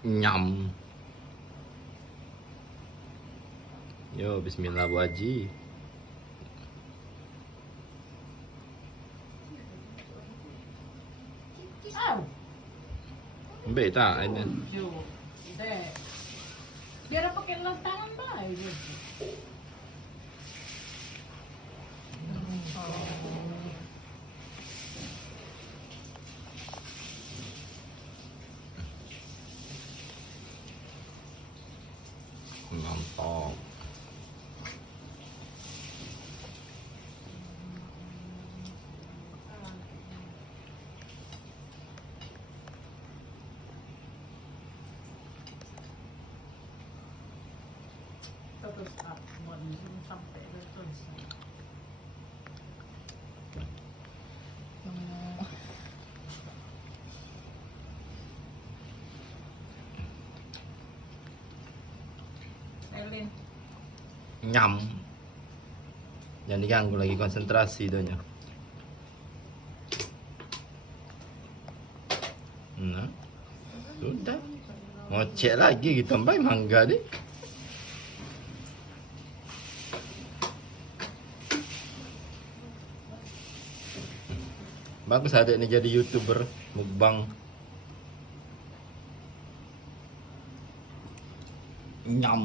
Nyam. Yo, bismillah Bu Haji. Mbak tak ini. Biar pakai tangan baik gitu. Mantap. Terus sampai terus. Elin. Nyam. Jangan diganggu lagi konsentrasi doanya. Nah, sudah. Ngocek lagi gitu, mbak mangga deh. Bagus adek ini jadi YouTuber mukbang. Nyam.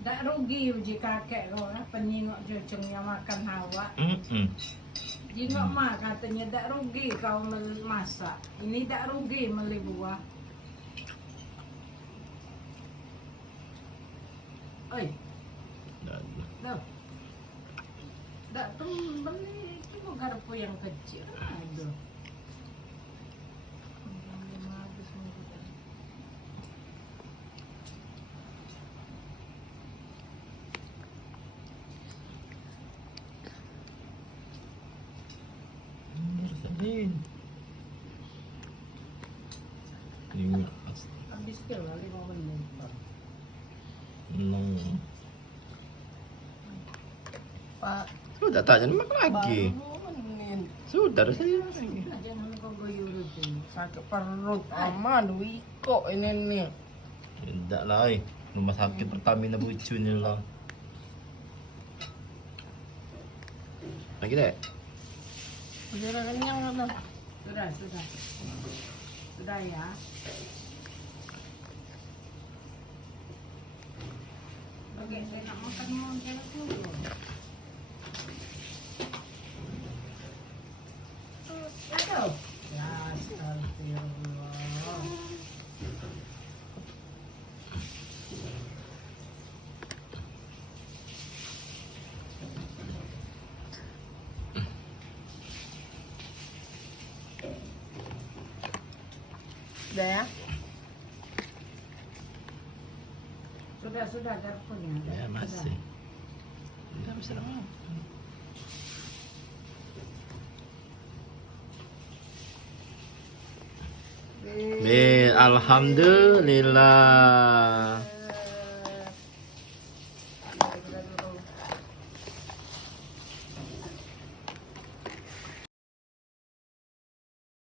Tak rugi uji kakek kau penyingok cucunya makan hawa. Jingok mah katanya tak rugi kau masak. Ini tak rugi beli buah. Oi. Dah. Tak beli cuma garpu yang kecil. Aduh. Habis ke lah 5 menit. Pak, sudah tak jangan makan lagi. Sudah saya. Jangan kau goyur itu. Sakit perut aman Wiko ini nih. Tidak lah, rumah sakit Pertamina bucunya lah. Lagi deh. Sudah kenyang kan? Sudah. Sudah ya. Oke, saya nak makan macam tu. Aduh. Ya, astagfirullah. Sudah ya? Sudah garpunya. Ya masih. Tidak bisa lama. Alhamdulillah.